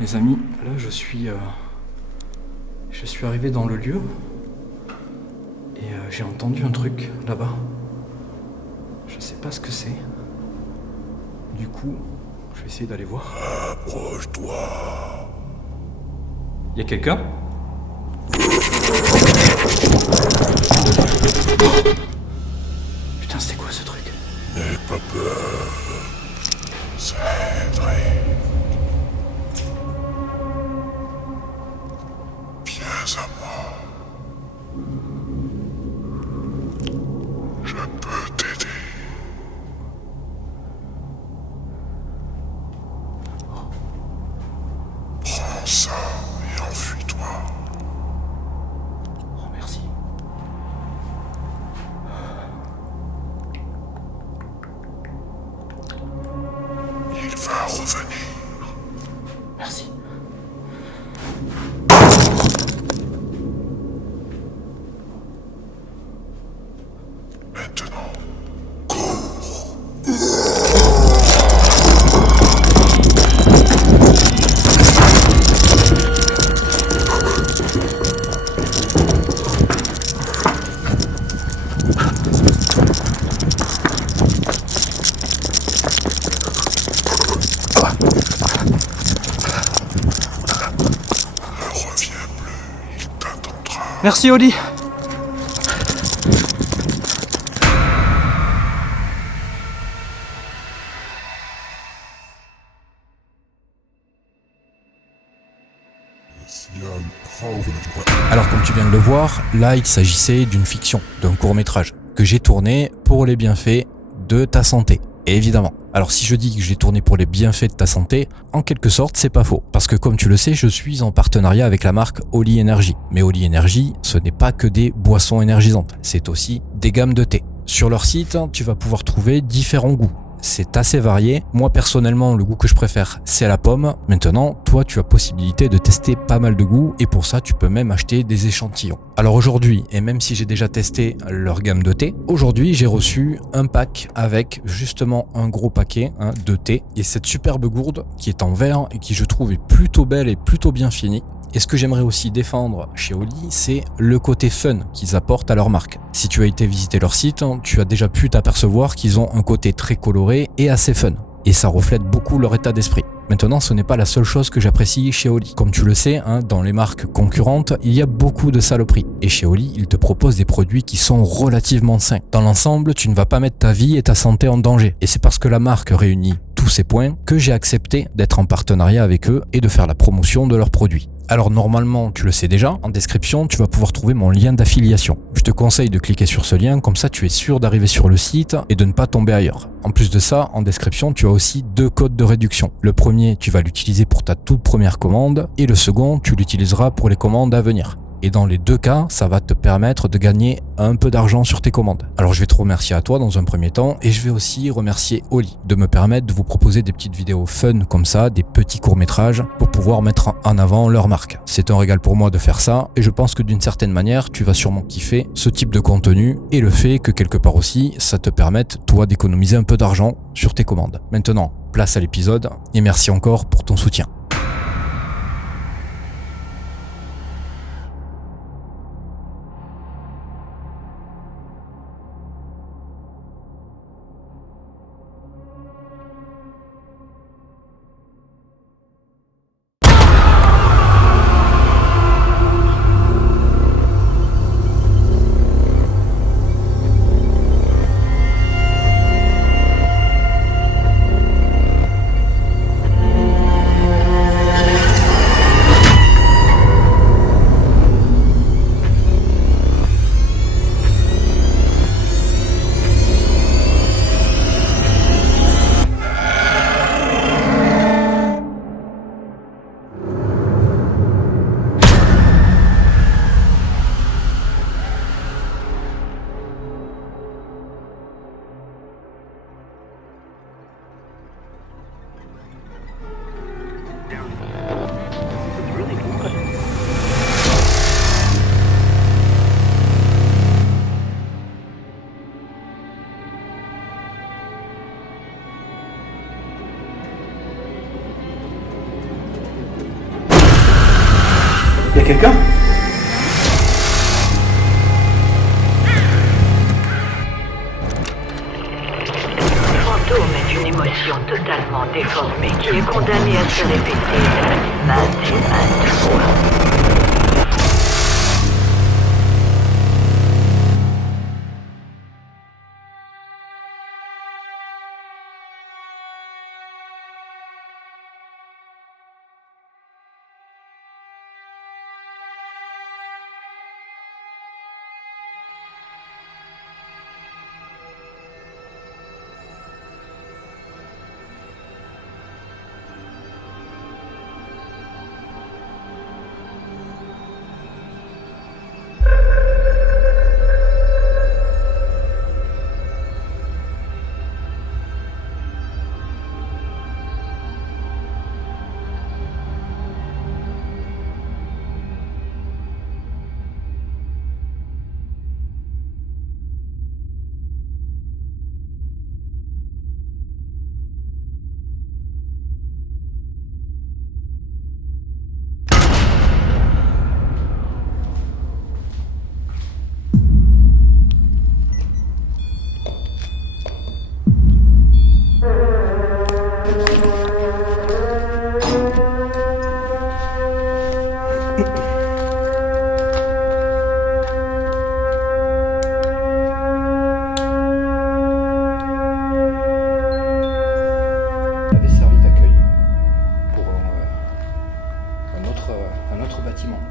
Les amis, là je suis arrivé dans le lieu et j'ai entendu un truc là-bas. Je sais pas ce que c'est. Du coup, je vais essayer d'aller voir. Approche-toi. Y a quelqu'un ? Putain, c'était quoi ce truc ? N'aie pas peur. C'est vrai. Viens à moi. Je peux t'aider. Prends ça et enfuis-toi. Oh, merci. Il va revenir. Merci. Maintenant, cours. Ne reviens plus, il t'attendra. Merci Oli. Alors comme tu viens de le voir, là il s'agissait d'une fiction, d'un court-métrage que j'ai tourné pour les bienfaits de ta santé, évidemment. Alors si je dis que j'ai tourné pour les bienfaits de ta santé, en quelque sorte c'est pas faux, parce que comme tu le sais, je suis en partenariat avec la marque Oli Energy. Mais Oli Energy, ce n'est pas que des boissons énergisantes, c'est aussi des gammes de thé. Sur leur site, tu vas pouvoir trouver différents goûts. C'est assez varié. Moi personnellement, le goût que je préfère, c'est la pomme. Maintenant, toi, tu as possibilité de tester pas mal de goûts et pour ça, tu peux même acheter des échantillons. Alors aujourd'hui, et même si j'ai déjà testé leur gamme de thé, aujourd'hui, j'ai reçu un pack avec justement un gros paquet de thé et cette superbe gourde qui est en verre et qui je trouve est plutôt belle et plutôt bien finie. Et ce que j'aimerais aussi défendre chez Oli, c'est le côté fun qu'ils apportent à leur marque. Si tu as été visiter leur site, tu as déjà pu t'apercevoir qu'ils ont un côté très coloré et assez fun. Et ça reflète beaucoup leur état d'esprit. Maintenant, ce n'est pas la seule chose que j'apprécie chez Oli. Comme tu le sais, dans les marques concurrentes, il y a beaucoup de saloperies. Et chez Oli, ils te proposent des produits qui sont relativement sains. Dans l'ensemble, tu ne vas pas mettre ta vie et ta santé en danger. Et c'est parce que la marque réunit tous ces points que j'ai accepté d'être en partenariat avec eux et de faire la promotion de leurs produits. Alors normalement, tu le sais déjà, en description, tu vas pouvoir trouver mon lien d'affiliation. Je te conseille de cliquer sur ce lien, comme ça tu es sûr d'arriver sur le site et de ne pas tomber ailleurs. En plus de ça, en description, tu as aussi 2 codes de réduction. Le premier, tu vas l'utiliser pour ta toute première commande et le second, tu l'utiliseras pour les commandes à venir. Et dans les 2 cas, ça va te permettre de gagner un peu d'argent sur tes commandes. Alors je vais te remercier à toi dans un premier temps et je vais aussi remercier Oli de me permettre de vous proposer des petites vidéos fun comme ça, des petits courts-métrages pour pouvoir mettre en avant leur marque. C'est un régal pour moi de faire ça et je pense que d'une certaine manière, tu vas sûrement kiffer ce type de contenu et le fait que quelque part aussi, ça te permette toi d'économiser un peu d'argent sur tes commandes. Maintenant, place à l'épisode et merci encore pour ton soutien. Y a quelqu'un? Fantôme est une émotion totalement déformée qui est condamnée à se répéter 20 et 20 fois.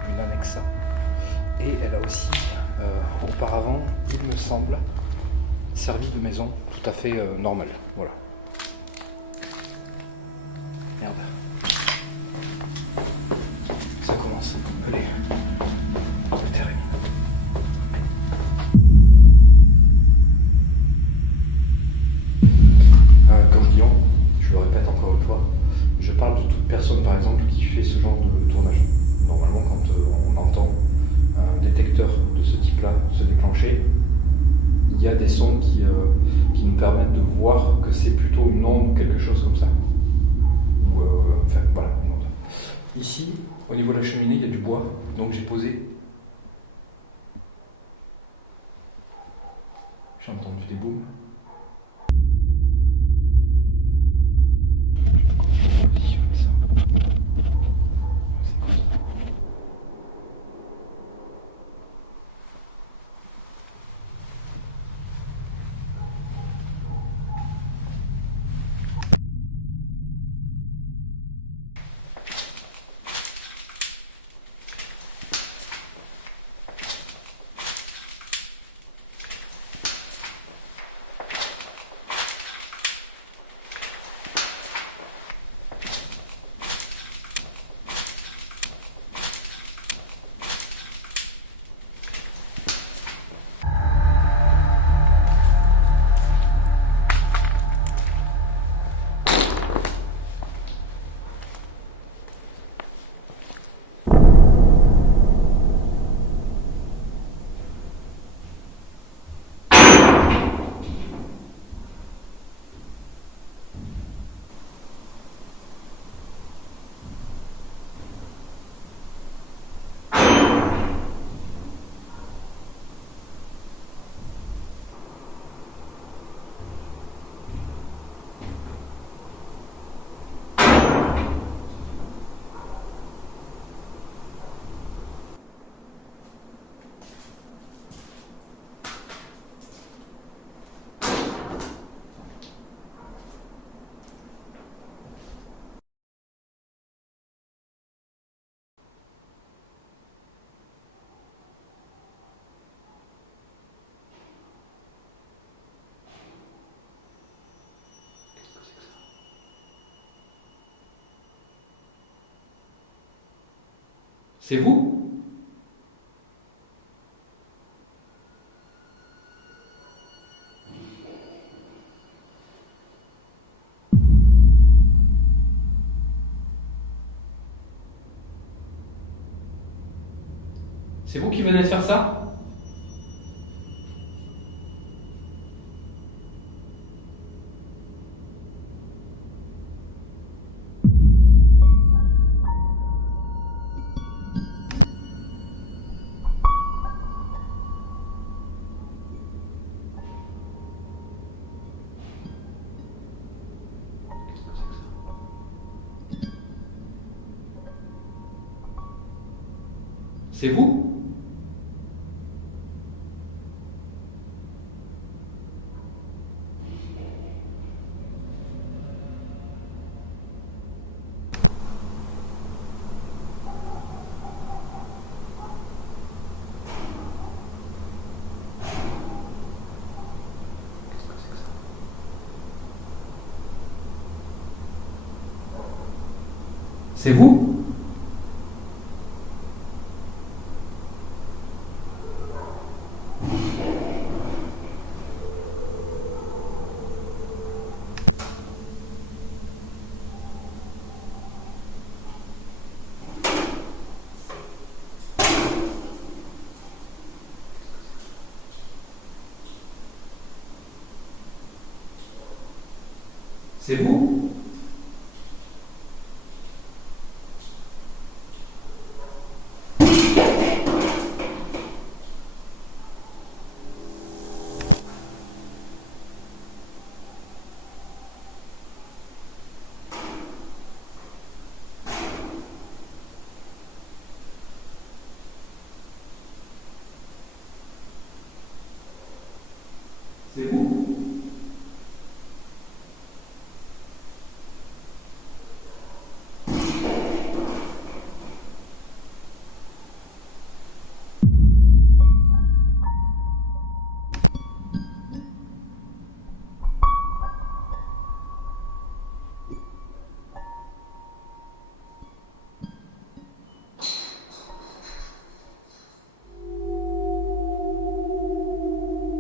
Une annexe. Et elle a aussi, auparavant, il me semble, servi de maison tout à fait normale. Voilà. Merde. Ça commence. Allez. C'est terrible. Comme client, je le répète encore une fois, je parle de toute personne par exemple qui fait ce genre de tournage. Normalement, quand on entend un détecteur de ce type-là se déclencher, il y a des sons qui nous permettent de voir que c'est plutôt une onde ou quelque chose comme ça. Ou, enfin, voilà, une onde. Ici, au niveau de la cheminée, il y a du bois, donc j'ai posé. J'ai entendu des booms. C'est vous? C'est vous qui venez de faire ça? C'est vous? C'est vous? C'est vous? C'est vous?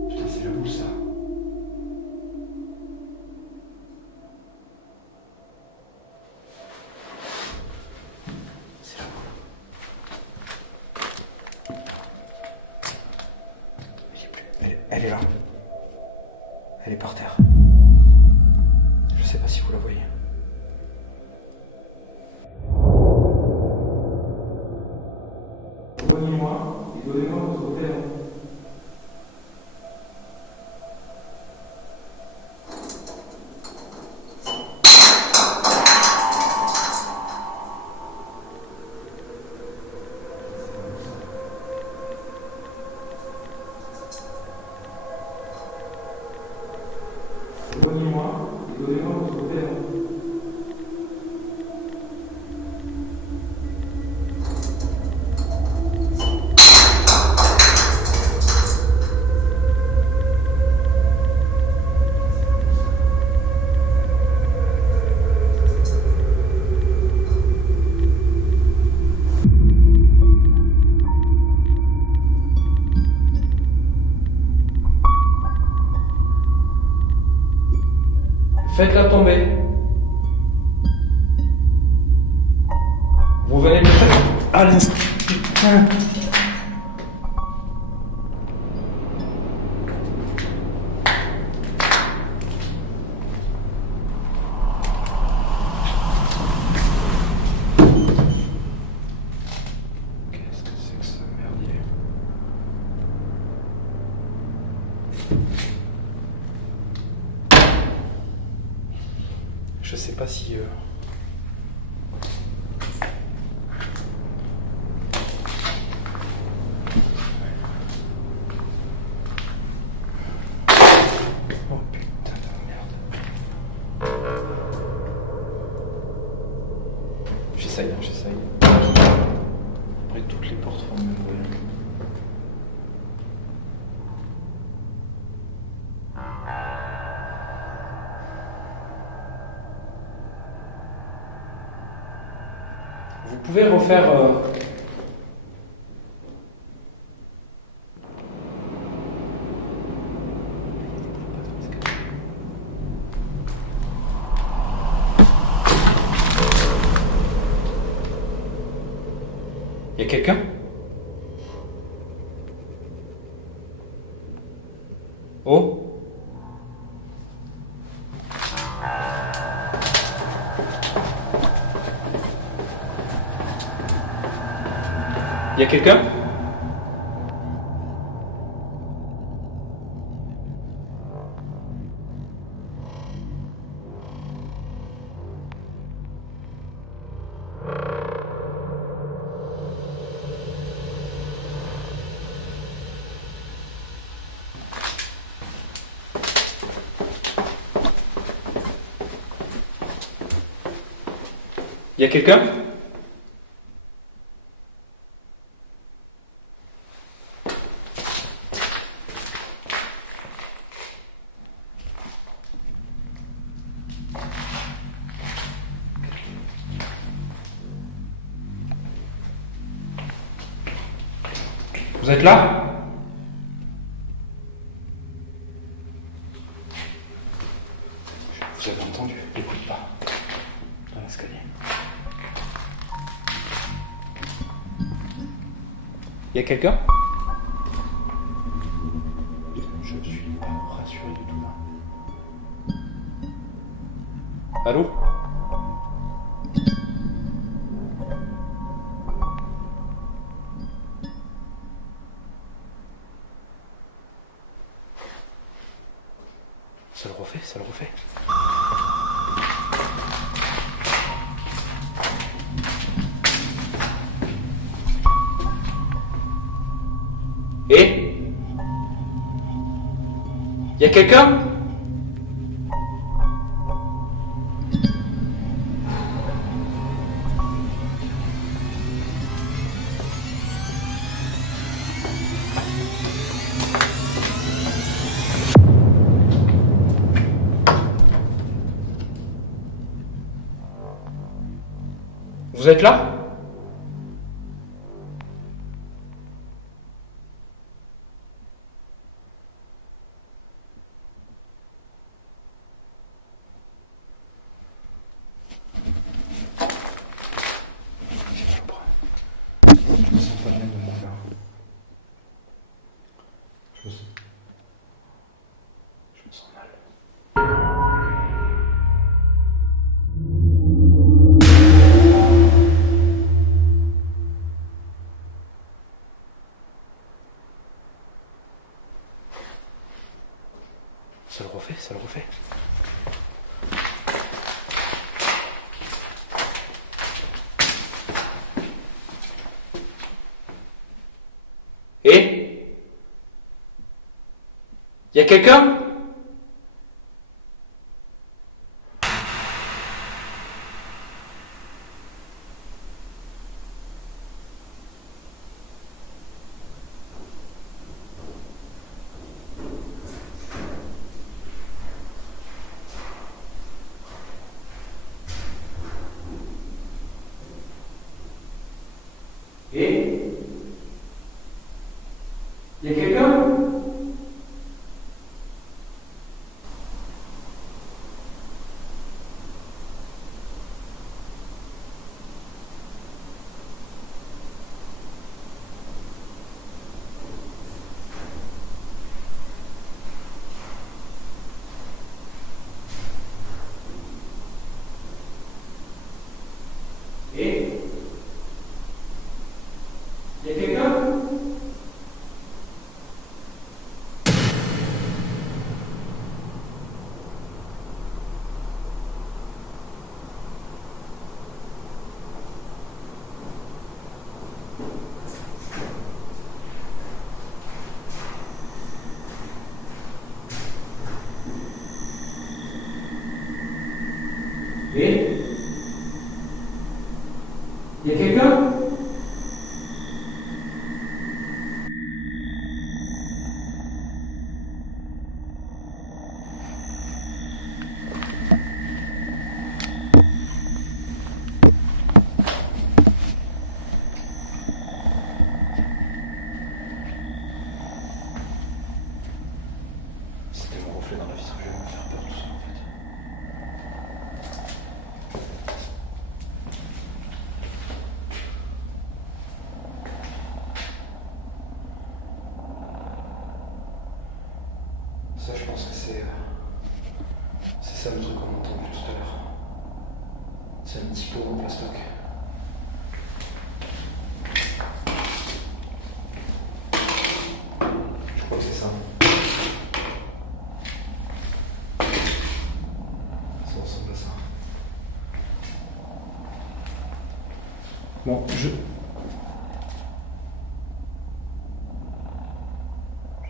Putain, c'est la boule ça. C'est la boule. Elle est plus. Elle est là. Elle est par terre. Je sais pas si vous la voyez. Rejoignez-moi et donnez-moi votre prénom. Rejoignez-moi et donnez-moi votre prénom. Faites-la tomber. Vous venez de le faire à l'instant. Putain. Qu'est-ce que c'est que ce merdier? Je sais pas si... Oh putain de merde. J'essaye, j'essaye. Après toutes les portes font le même bruit. Vous pouvez refaire... Y a quelqu'un? Oh? Y a quelqu'un? Y a quelqu'un? Vous êtes là? Vous avez entendu? Écoute pas. Dans l'escalier. Y a quelqu'un? Je suis pas rassuré du tout là. Allô? Ça le refait, ça le refait. Et? Y a quelqu'un? Vous êtes là? Je me sens pas bien de mon corps. Je me sens mal. Ça le refait, ça le refait. Et? Y a quelqu'un? Et? Y a quelqu'un? Et? Y a quelqu'un? Et? Y a quelqu'un? C'était mon reflet dans la vitre, je vais me faire peur tout ça en fait. Ça, je pense que c'est ça le truc qu'on a entendu tout à l'heure. C'est un petit pot en plastoc. Je crois que c'est ça. Ça ressemble à ça. Bon, je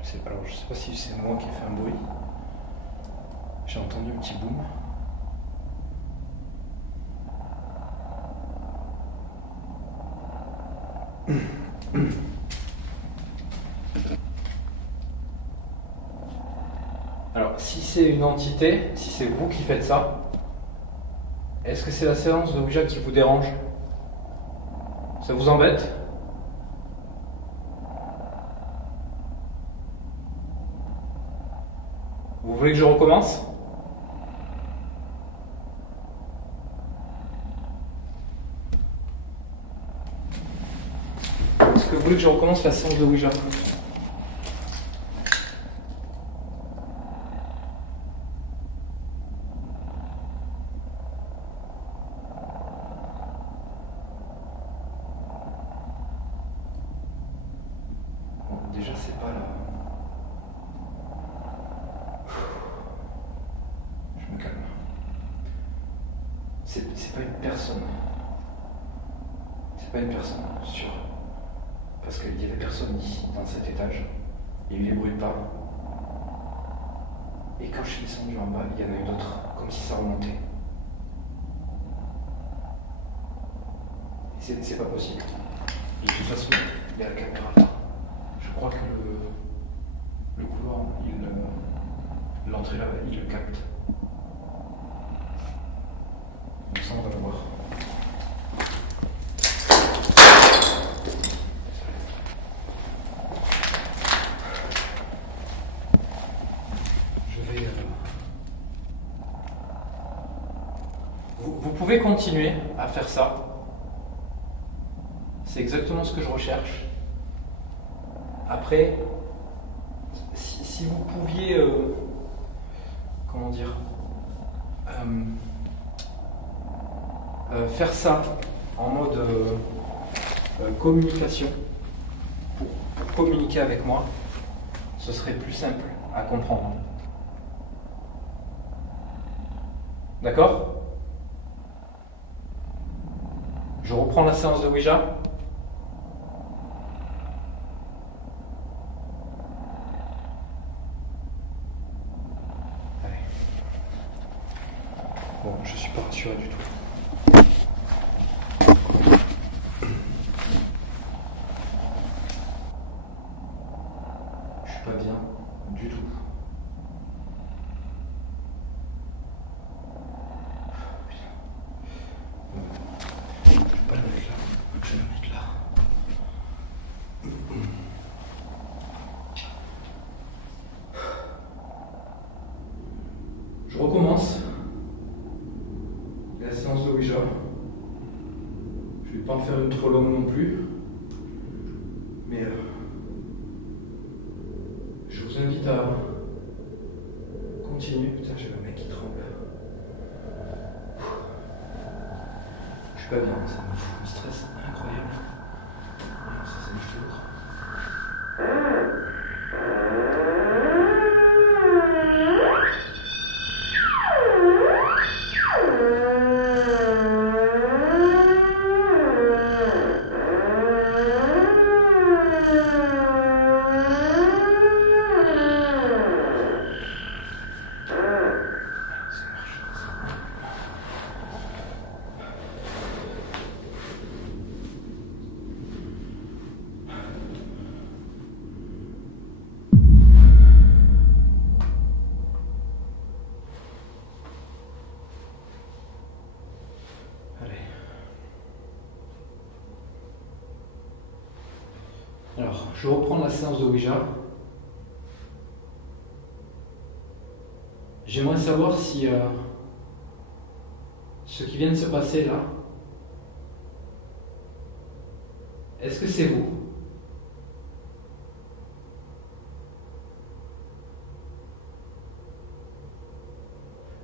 sais pas, alors je sais pas si c'est moi qui ai fait un bruit. J'ai entendu un petit boom. Alors, si c'est une entité, si c'est vous qui faites ça, est-ce que c'est la séance de Ouija qui vous dérange? Ça vous embête? Vous voulez que je recommence? Est-ce que vous voulez que je recommence la séance de Ouija? Bon, déjà, c'est pas là. Je me calme. C'est pas une personne. C'est pas une personne, sûr. Parce qu'il y avait personne ici, dans cet étage. Il y a eu des bruits de pas. Et quand je suis descendu en bas, il y en a eu d'autres, comme si ça remontait. Et c'est pas possible. Et de toute façon, il y a la caméra là. Je crois que le couloir, l'entrée là, il le capte. Donc ça, on va le voir. Vous pouvez continuer à faire ça. C'est exactement ce que je recherche. Après, si vous pouviez, comment dire, faire ça en mode communication, pour communiquer avec moi, ce serait plus simple à comprendre. D'accord ? Je reprends la séance de Ouija. Allez. Bon, je suis pas rassuré du tout. Je suis pas bien du tout. Je recommence la séance de Ouija. Je ne vais pas en faire une trop longue non plus. Mais je vous invite à continuer. Putain, j'ai le mec qui tremble. Je suis pas bien, ça me fout un stress incroyable. Ça me fait l'autre. Alors, je vais reprendre la séance de Ouija. J'aimerais savoir si ce qui vient de se passer là, est-ce que c'est vous?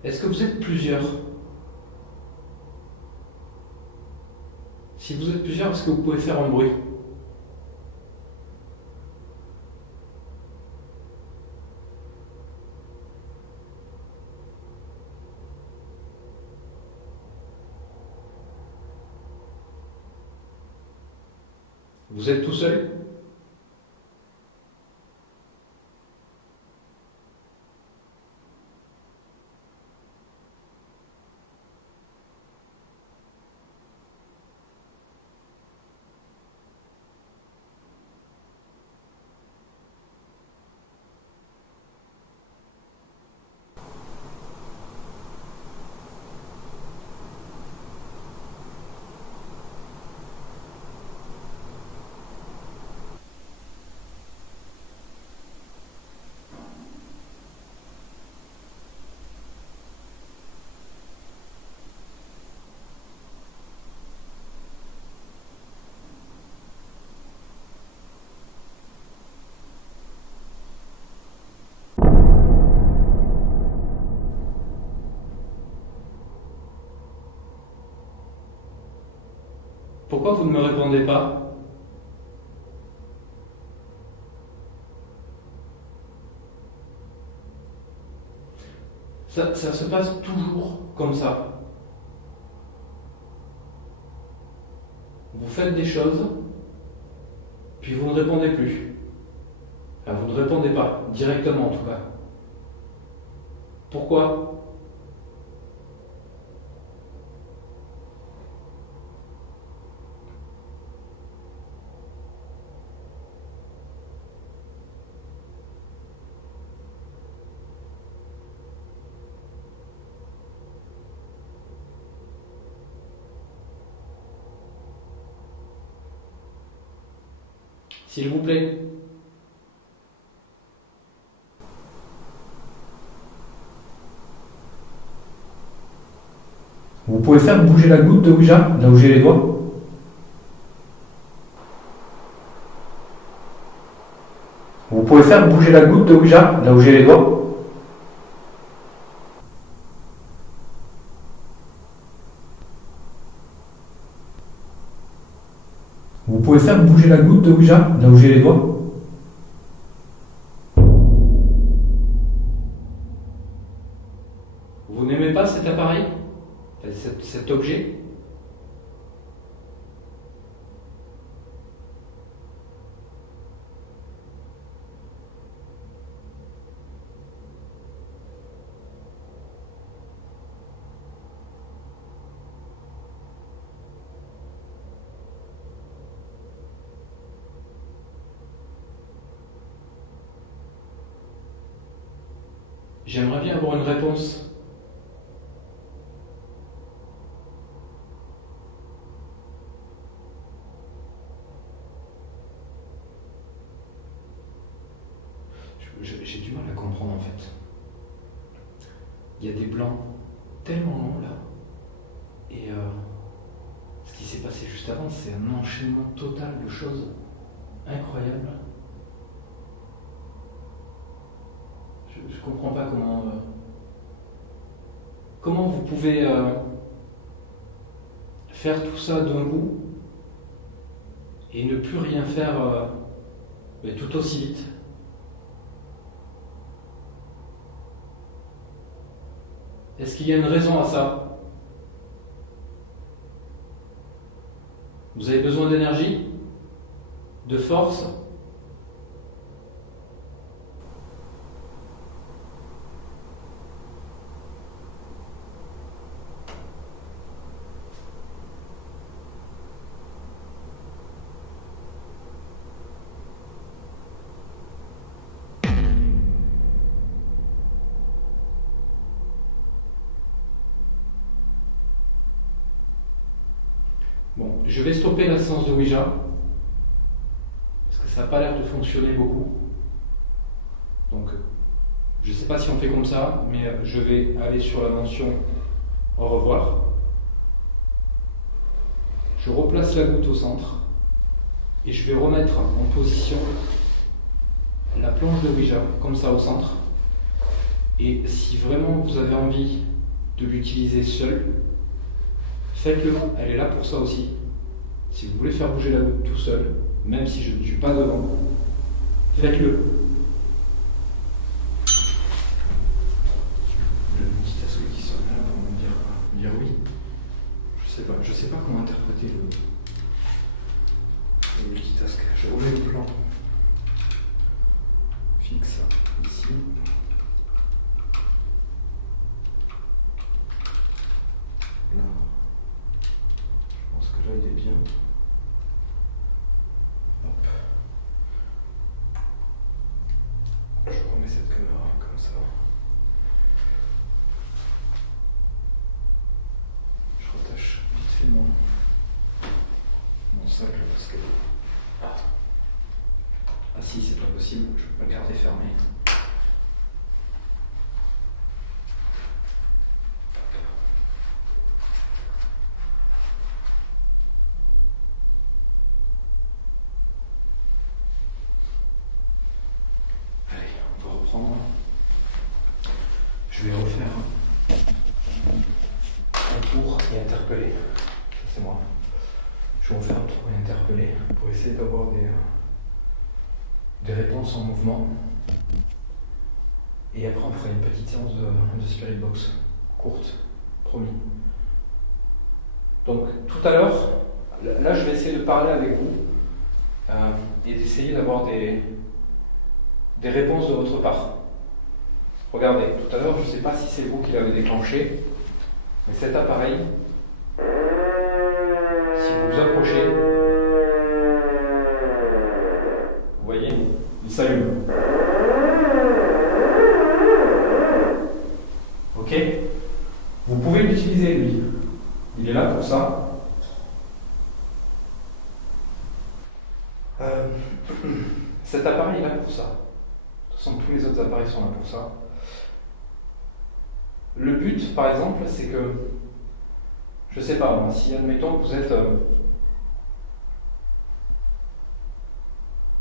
Est-ce que vous êtes plusieurs? Si vous êtes plusieurs, est-ce que vous pouvez faire un bruit? Vous êtes tout seul? Pourquoi vous ne me répondez pas? Ça se passe toujours comme ça. Vous faites des choses, puis vous ne répondez plus. Enfin, vous ne répondez pas, directement en tout cas. Pourquoi? S'il vous plaît. Vous pouvez faire bouger la goutte de Ouija, là où j'ai les doigts? Vous pouvez faire bouger la goutte de Ouija, là où j'ai les doigts? Vous pouvez faire bouger la goutte de Ouija, là où j'ai les doigts? Vous n'aimez pas cet appareil? Cet objet? J'aimerais bien avoir une réponse. J'ai du mal à comprendre en fait. Il y a des blancs tellement longs là. Et ce qui s'est passé juste avant, c'est un enchaînement total de choses incroyables. Je comprends pas comment vous pouvez faire tout ça d'un coup et ne plus rien faire tout aussi vite. Est-ce qu'il y a une raison à ça? Vous avez besoin d'énergie? De force? Bon, je vais stopper la séance de Ouija, parce que ça n'a pas l'air de fonctionner beaucoup. Donc, je ne sais pas si on fait comme ça, mais je vais aller sur la mention au revoir. Je replace la goutte au centre, et je vais remettre en position la planche de Ouija, comme ça au centre. Et si vraiment vous avez envie de l'utiliser seul, faites-le, elle est là pour ça aussi. Si vous voulez faire bouger la goutte tout seul, même si je ne suis pas devant, faites-le. Le multitask qui sonne là pour me dire oui. Je sais pas comment interpréter le multitask. Je remets le plan fixe ici. Là. Là, il est bien. Hop. Je remets cette caméra comme ça. Je rattache vite fait mon sac parce que... Ah si, c'est pas possible, je peux pas le garder fermé. Je vais refaire un tour et interpeller. Ça, c'est moi. Je vais refaire un tour et interpeller pour essayer d'avoir des réponses en mouvement. Et après, on fera une petite séance de Spirit Box, courte, promis. Donc, tout à l'heure, là, je vais essayer de parler avec vous et d'essayer d'avoir des réponses de votre part. Regardez, tout à l'heure, je ne sais pas si c'est vous qui l'avez déclenché, mais cet appareil, si vous vous approchez, vous voyez, il s'allume. Ok? Vous pouvez l'utiliser, lui. Il est là pour ça. Cet appareil est là pour ça. De toute façon, tous les autres appareils sont là pour ça. Le but, par exemple, c'est que, je sais pas, moi, si admettons que vous êtes...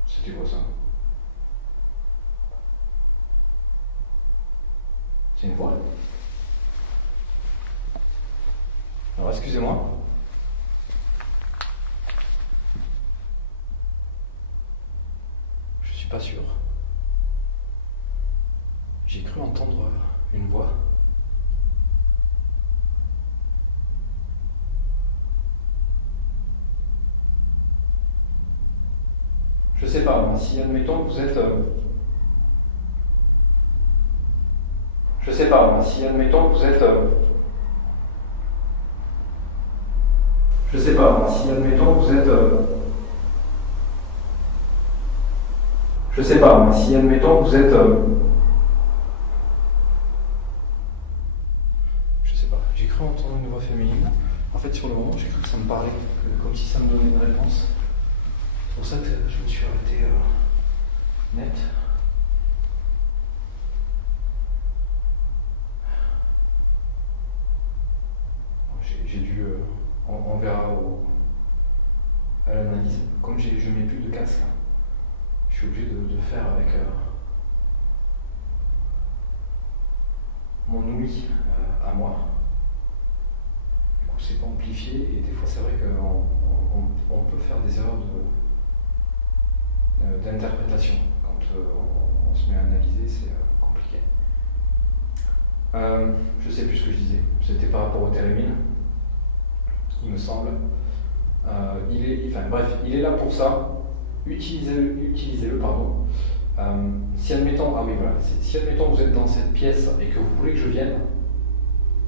C'était quoi ça? C'est une voile. Alors, excusez-moi. Je suis pas sûr. J'ai cru entendre une voix. Je sais pas, moi, si admettons que vous êtes... Je sais pas, moi, si admettons que vous êtes... Je sais pas, moi, si admettons que vous êtes... Je sais pas, moi, si admettons que vous êtes... Je sais pas, j'ai cru entendre une voix féminine. En fait, sur le moment, j'ai cru que ça me parlait, comme si ça me donnait une réponse. C'est pour ça que je me suis arrêté net. J'ai dû, on verra à l'analyse. Comme je mets plus de casque, je suis obligé de faire avec mon ouïe à moi. Du coup, c'est pas amplifié et des fois, c'est vrai qu'on peut faire des erreurs d'interprétation. Quand on se met à analyser, c'est compliqué. Je sais plus ce que je disais. C'était par rapport au térémine, il me semble. Il est là pour ça. Utilisez-le, pardon. Si admettons, si admettons vous êtes dans cette pièce et que vous voulez que je vienne,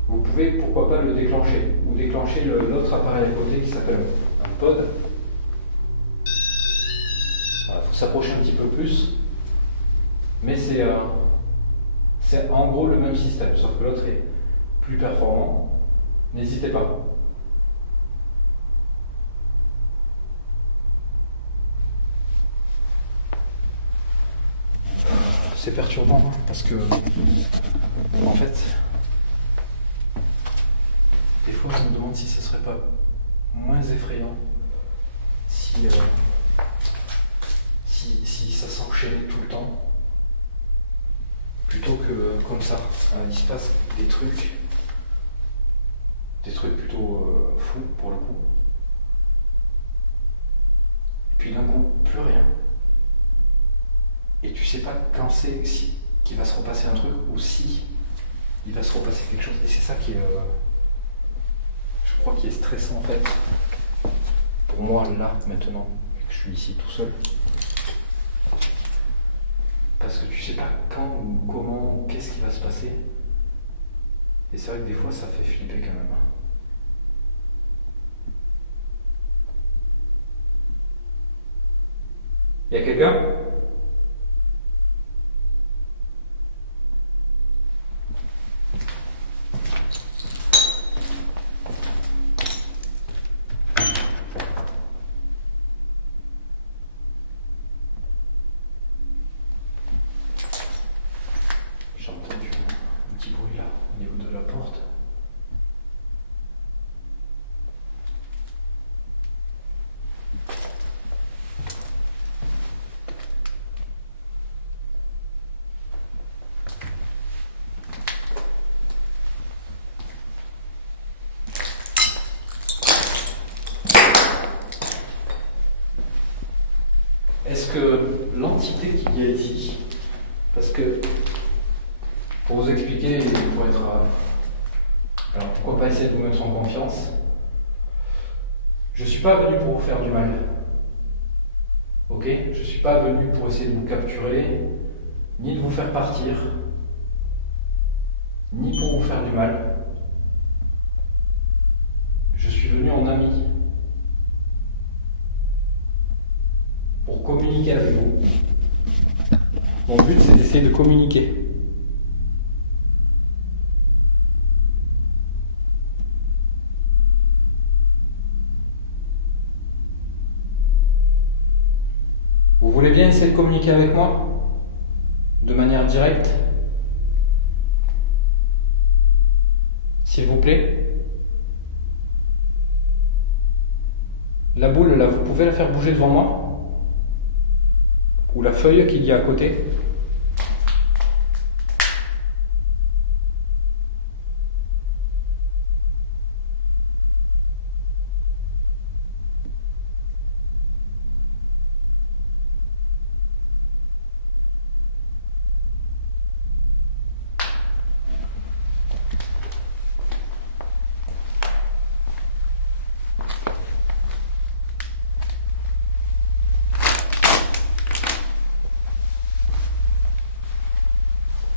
vous pouvez pourquoi pas le déclencher ou déclencher l'autre appareil à côté qui s'appelle un pod. Il faut s'approcher un petit peu plus, mais c'est en gros le même système, sauf que l'autre est plus performant. N'hésitez pas. C'est perturbant parce que, en fait, des fois je me demande si ce serait pas moins effrayant si ça s'enchaînait tout le temps, plutôt que comme ça. Il se passe des trucs plutôt fous pour le coup. Et puis d'un coup, plus rien. Et tu sais pas quand c'est qu'il va se repasser un truc ou si il va se repasser quelque chose. Et c'est ça qui est, je crois, qui est stressant en fait. Pour moi là maintenant, que je suis ici tout seul. Parce que tu sais pas quand ou comment, qu'est-ce qui va se passer. Et c'est vrai que des fois ça fait flipper quand même. Y a quelqu'un ? J'ai entendu un petit bruit là, au niveau de la porte. vous mettre en confiance. Je suis pas venu pour vous faire du mal. Ok? Je suis pas venu pour essayer de vous capturer, ni de vous faire partir, ni pour vous faire du mal. Je suis venu en ami. Pour communiquer avec vous. Mon but, c'est d'essayer de communiquer. Vous voulez bien essayer de communiquer avec moi de manière directe? S'il vous plaît? La boule, là, vous pouvez la faire bouger devant moi? Ou la feuille qu'il y a à côté?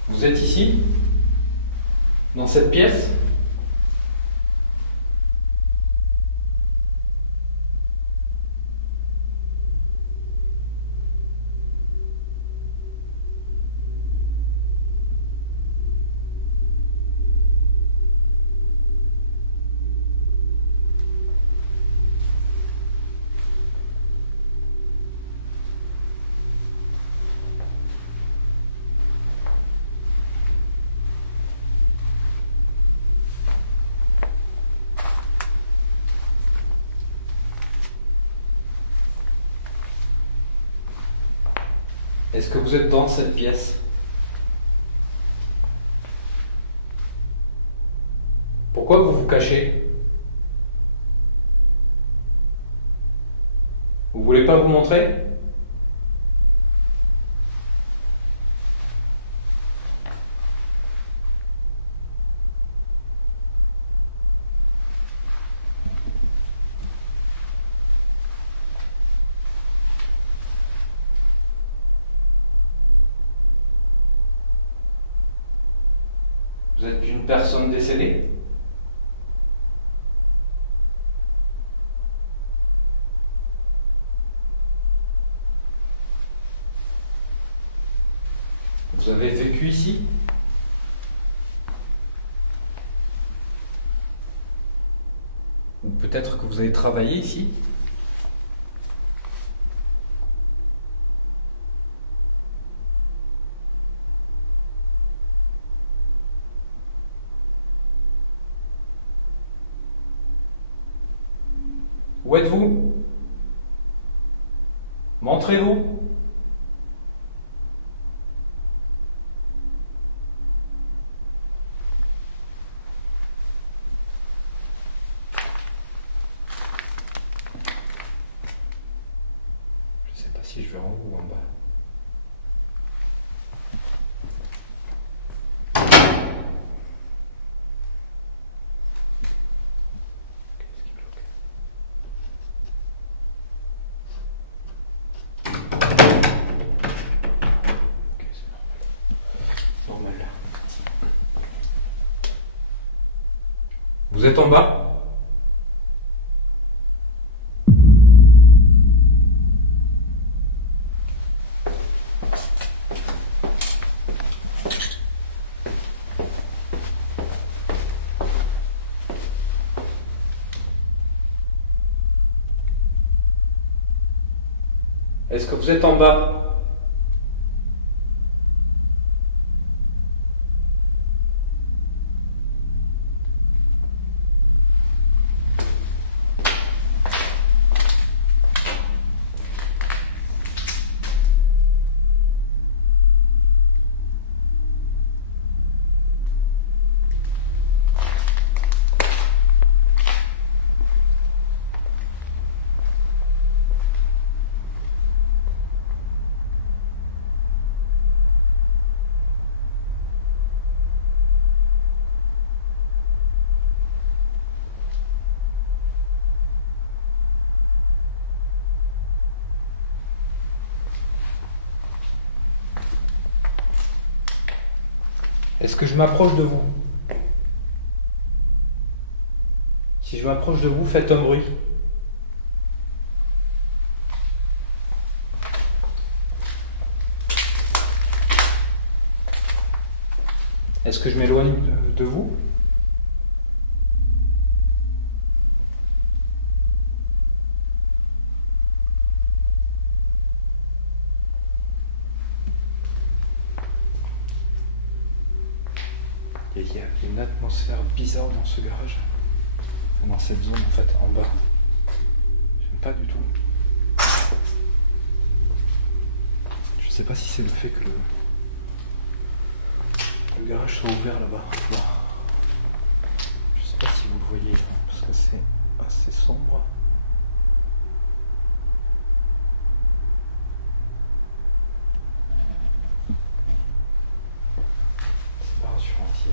Vous êtes ici? Dans cette pièce? Est-ce que vous êtes dans cette pièce? Pourquoi vous vous cachez? Vous voulez pas vous montrer? Vous êtes une personne décédée? Vous avez vécu ici? Ou peut-être que vous avez travaillé ici? Où êtes-vous? Montrez-vous. Je ne sais pas si je vais en haut ou en bas. Vous êtes en bas? Est-ce que vous êtes en bas? Est-ce que je m'approche de vous? Si je m'approche de vous, faites un bruit. Est-ce que je m'éloigne de vous? Il y a une atmosphère bizarre dans ce garage. Dans cette zone en fait, en bas. J'aime pas du tout. Je sais pas si c'est le fait que le garage soit ouvert là-bas. Là. Je sais pas si vous le voyez, parce que c'est assez sombre. C'est pas rassurant ici.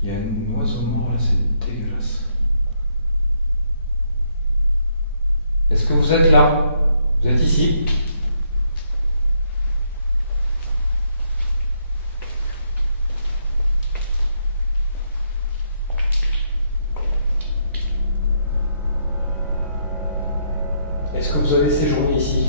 Il y a un oiseau mort là, c'est dégueulasse. Est-ce que vous êtes là? Vous êtes ici? Est-ce que vous avez séjourné ici?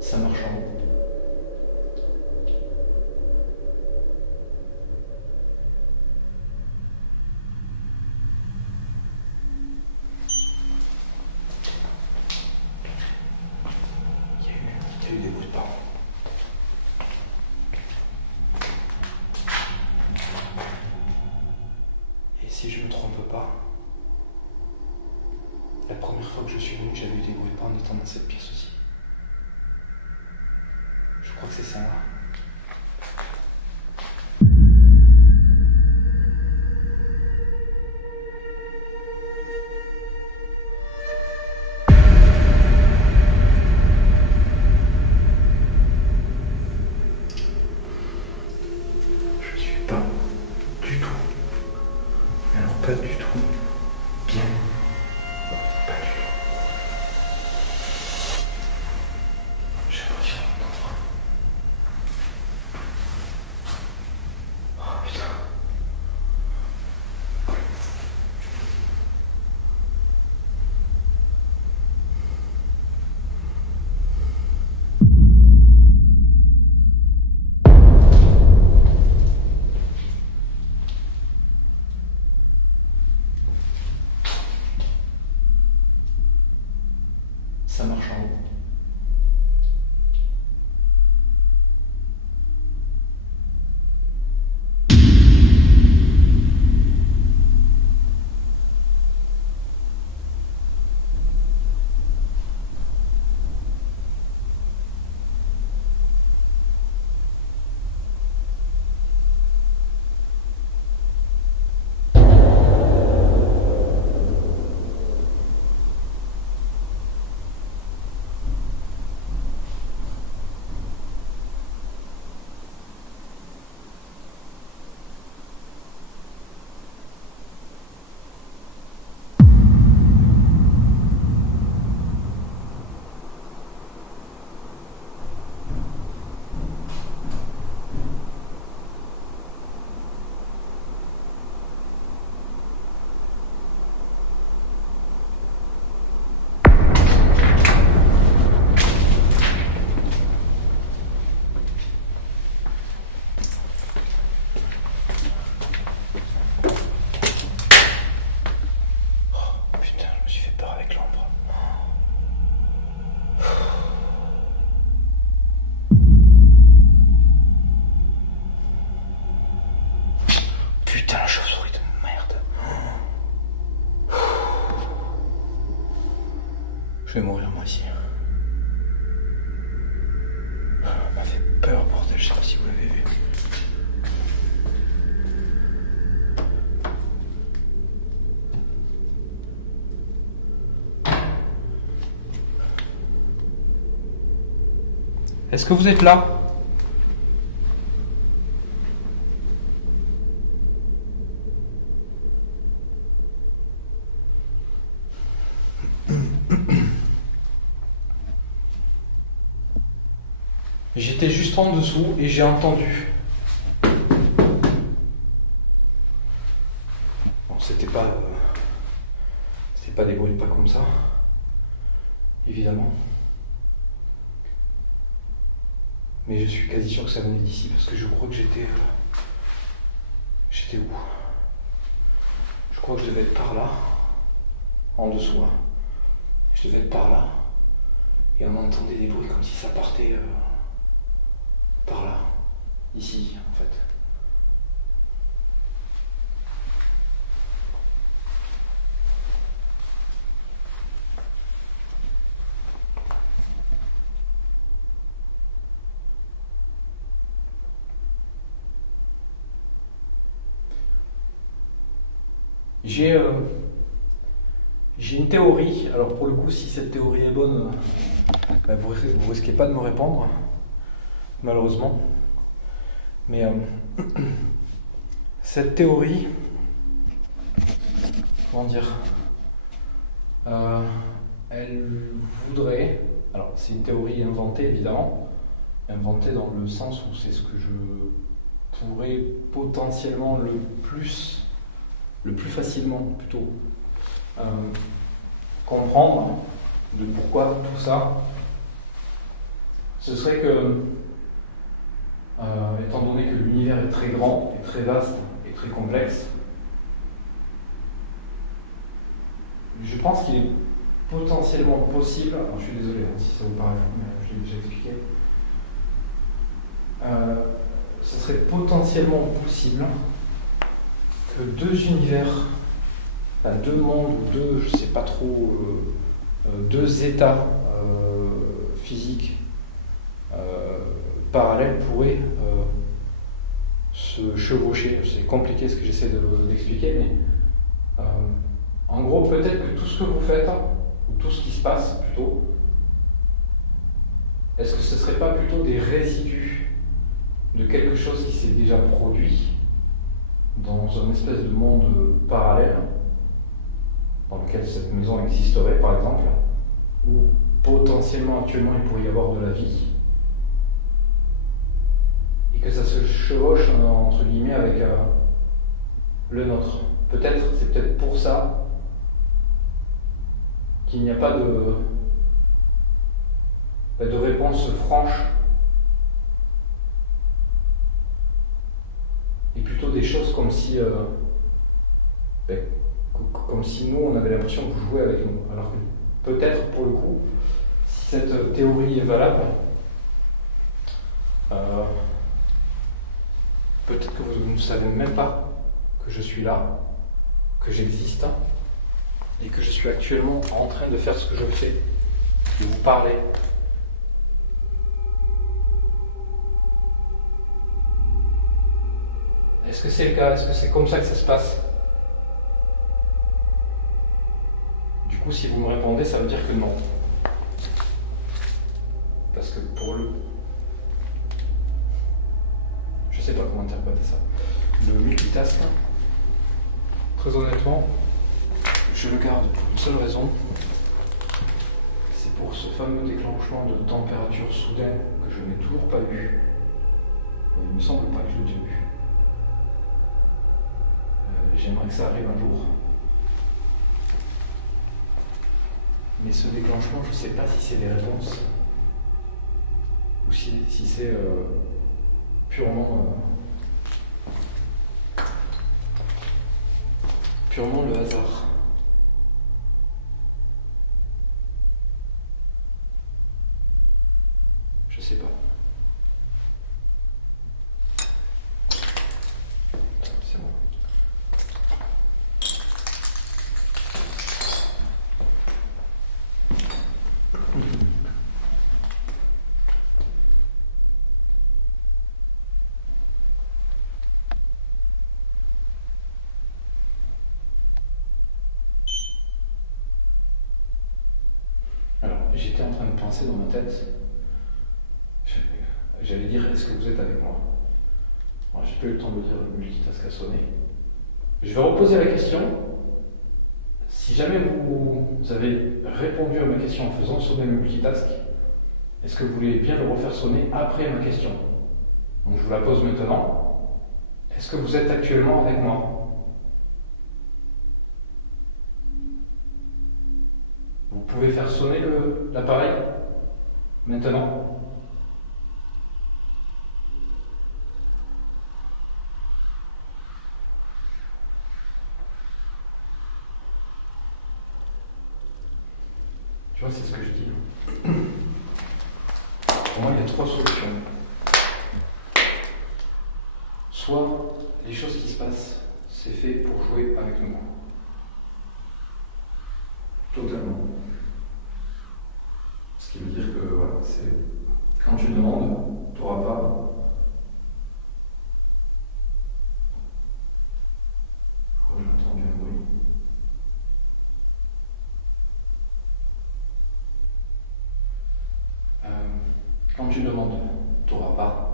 Ça marche en haut. Il y a eu des bruits de pas. Et si je me trompe pas, la première fois que je suis venu, j'avais eu des bruits de pas en étant dans cette pièce aussi. Je crois que c'est ça. Je suis pas du tout, mais alors pas du tout, bien. Pas du tout. J'ai l'impression d'entendre. Oh putain. Ça marche en haut. Putain, je me suis fait peur avec l'ombre. Putain, la chauve-souris de merde. Je vais mourir moi ici. Est-ce que vous êtes là? J'étais juste en dessous et j'ai entendu. Bon, c'était pas des bruits de pas comme ça, évidemment. Mais je suis quasi sûr que ça venait d'ici parce que je crois que j'étais où? Je crois que je devais être par là, en dessous. Hein. Je devais être par là et on entendait des bruits comme si ça partait. Par là, ici en fait. J'ai une théorie, alors pour le coup si cette théorie est bonne, vous risquez pas de me répondre. Malheureusement. Mais cette théorie, comment dire, elle voudrait, alors c'est une théorie inventée évidemment, inventée dans le sens où c'est ce que je pourrais potentiellement le plus facilement plutôt comprendre de pourquoi tout ça. Ce serait que étant donné que l'univers est très grand, et très vaste et très complexe, je pense qu'il est potentiellement possible, alors je suis désolé si ça vous paraît fou, mais je l'ai déjà expliqué, ce serait potentiellement possible que deux univers, deux mondes, ou deux, je sais pas trop, deux états physiques parallèles pourraient se chevaucher. C'est compliqué ce que j'essaie d'expliquer, mais en gros, peut-être que tout ce que vous faites, ou tout ce qui se passe plutôt, est-ce que ce ne serait pas plutôt des résidus de quelque chose qui s'est déjà produit dans un espèce de monde parallèle, dans lequel cette maison existerait par exemple, ou potentiellement actuellement il pourrait y avoir de la vie, et que ça se chevauche entre guillemets avec le nôtre. C'est peut-être pour ça qu'il n'y a pas de réponse franche, et plutôt des choses comme si nous on avait l'impression que vous jouez avec nous, alors que peut-être pour le coup, si cette théorie est valable, peut-être que vous ne savez même pas que je suis là, que j'existe, et que je suis actuellement en train de faire ce que je fais, de vous parler. Est-ce que c'est le cas? Est-ce que c'est comme ça que ça se passe? Du coup, si vous me répondez, ça veut dire que non. Parce que pour le... Je sais pas comment interpréter ça. Le multitask, très honnêtement, je le garde pour une seule raison. C'est pour ce fameux déclenchement de température soudaine que je n'ai toujours pas eu. Il me semble pas que je l'ai déjà eu. J'aimerais que ça arrive un jour. Mais ce déclenchement, je ne sais pas si c'est des réponses ou si c'est purement le hasard. Je sais pas. C'est bon. Alors, j'étais en train de penser dans ma tête, j'allais dire est-ce que vous êtes avec moi? Alors, j'ai pas eu le temps de dire le multitask a sonné. Je vais reposer la question. Si jamais vous avez répondu à ma question en faisant sonner le multitask, est-ce que vous voulez bien le refaire sonner après ma question? Donc je vous la pose maintenant. Est-ce que vous êtes actuellement avec moi? Vous pouvez faire sonner l'appareil maintenant? Tu vois, c'est ce que je dis. Pour moi, il y a trois solutions. Soit les choses qui se passent, c'est fait pour jouer avec nous. Totalement. Ce qui veut dire que voilà, c'est quand tu demandes, tu n'auras pas. Oh, j'ai entendu un bruit. Quand tu demandes, tu n'auras pas.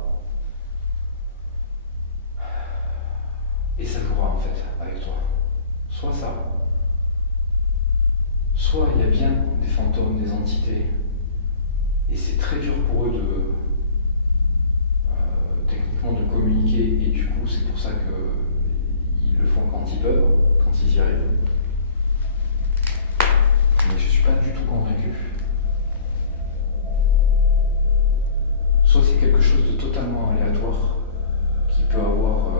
Et ça jouera en fait avec toi. Soit ça, soit il y a bien des fantômes, des entités, et c'est très dur pour eux techniquement de communiquer, et du coup c'est pour ça qu'ils le font quand ils peuvent, quand ils y arrivent. Mais je ne suis pas du tout convaincu. Soit c'est quelque chose de totalement aléatoire, qui peut avoir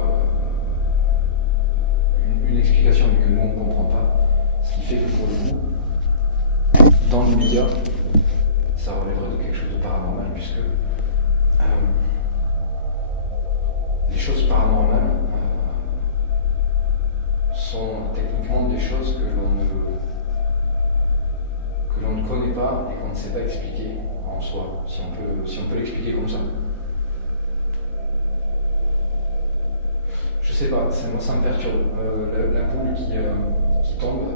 une explication mais que nous on ne comprend pas, ce qui fait que pour le coup, dans l'immédiat, ça relèverait de quelque chose de paranormal, puisque les choses paranormales sont techniquement des choses que l'on ne connaît pas et qu'on ne sait pas expliquer en soi, si on peut l'expliquer comme ça. Je sais pas, moi ça me perturbe. La boule qui tombe,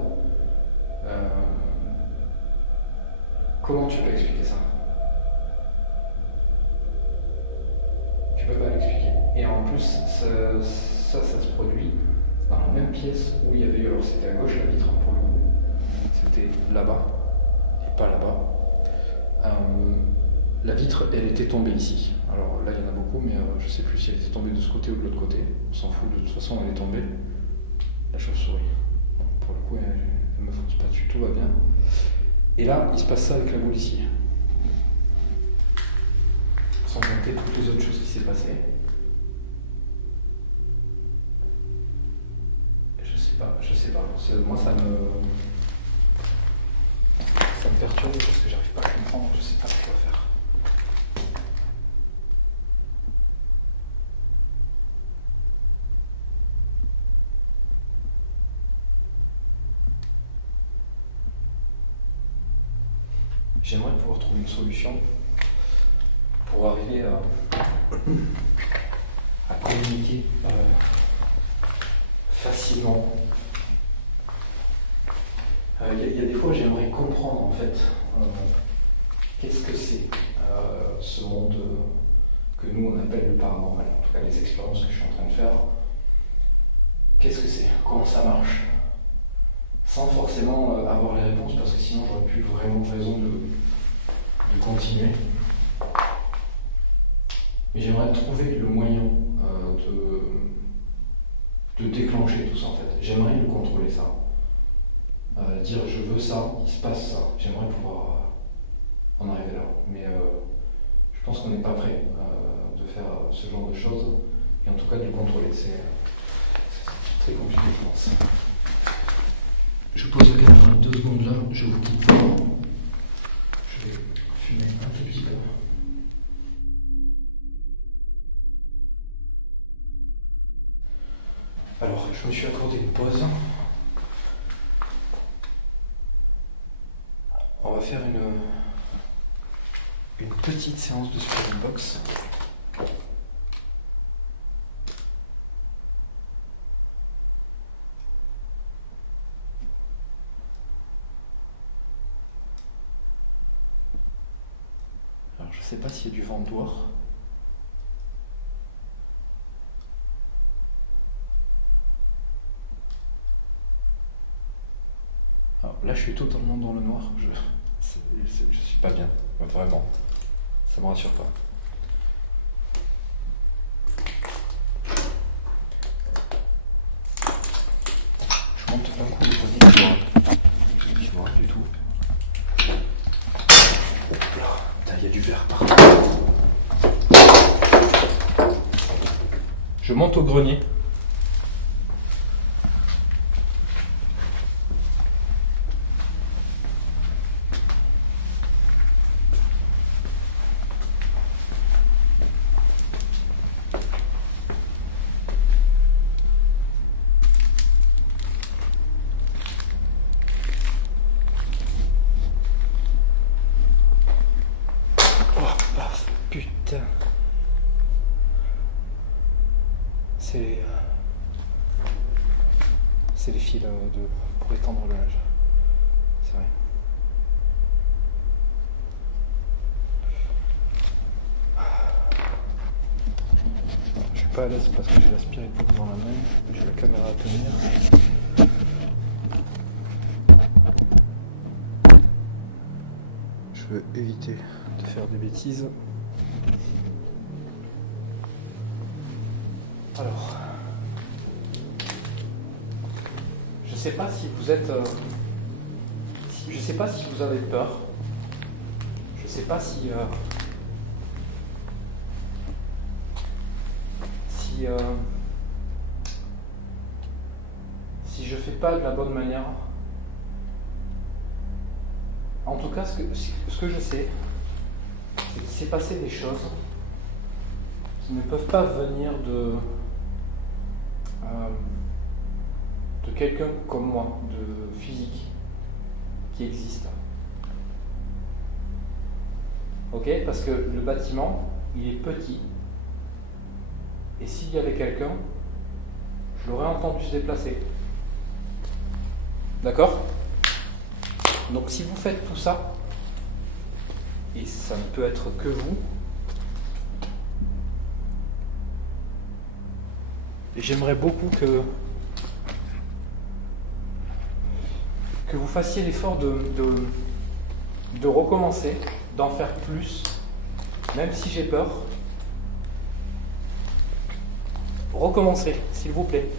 comment tu peux expliquer ça? Tu peux pas l'expliquer. Et en plus, ça se produit dans la même pièce où il y avait eu, alors c'était à gauche la vitre pour le coup, c'était là-bas et pas là-bas. La vitre, elle était tombée ici. Alors là, il y en a beaucoup, mais je sais plus si elle était tombée de ce côté ou de l'autre côté. On s'en fout, de toute façon, elle est tombée. La chauve-souris. Bon, pour le coup, elle me fonce pas dessus, tout va bien. Et là, il se passe ça avec la boule ici. Sans compter toutes les autres choses qui s'est passées. Je sais pas. Moi, ça me perturbe parce que j'arrive pas à comprendre, je sais pas ce qu'on va faire. J'aimerais pouvoir trouver une solution pour arriver à communiquer facilement. Il y a des fois, j'aimerais comprendre en fait qu'est-ce que c'est ce monde que nous on appelle le paranormal, en tout cas les expériences que je suis en train de faire. Qu'est-ce que c'est? Comment ça marche? Sans forcément avoir les réponses, parce que sinon j'aurais plus vraiment raison de continuer. Mais j'aimerais trouver le moyen de déclencher tout ça en fait. J'aimerais le contrôler ça. Dire je veux ça, il se passe ça. J'aimerais pouvoir en arriver là. Mais je pense qu'on n'est pas prêt de faire ce genre de choses. Et en tout cas de le contrôler, c'est très compliqué je pense. Je pose la caméra 2 secondes là, je vous quitte pas. Je vais fumer un tout petit peu. Alors, je me suis accordé une pause. On va faire une petite séance de spirit box. Alors, je sais pas s'il y a du vent dehors. là je suis totalement dans le noir. Je suis pas bien, vraiment. Ça me rassure pas. Je monte un coup le grenier qui voit rien du tout. Hop là, putain, il y a du verre partout. Je monte au grenier. Putain. C'est les fils pour étendre le linge. C'est vrai. Je suis pas à l'aise parce que j'ai la Spirit Box dans la main, j'ai la caméra à tenir. Je veux éviter de faire des bêtises. Alors, je sais pas si vous êtes, je sais pas si vous avez peur. Je sais pas si si je fais pas de la bonne manière. En tout cas, ce que je sais, c'est qu'il s'est passé des choses qui ne peuvent pas venir de quelqu'un comme moi, de physique, qui existe. Ok? Parce que le bâtiment, il est petit, et s'il y avait quelqu'un, je l'aurais entendu se déplacer. D'accord? Donc si vous faites tout ça, et ça ne peut être que vous, et j'aimerais beaucoup que vous fassiez l'effort de recommencer, d'en faire plus, même si j'ai peur. Recommencez, s'il vous plaît.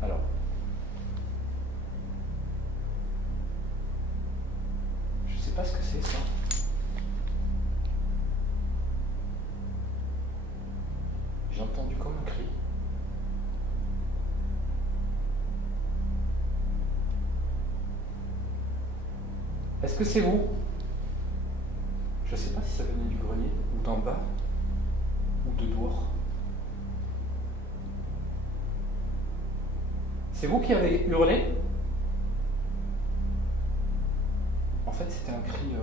Alors. Je sais pas ce que c'est ça. J'ai entendu comme un cri. Est-ce que c'est vous? Je sais pas si ça venait du grenier, ou d'en bas, ou de dehors. C'est vous qui avez hurlé? En fait, c'était un cri...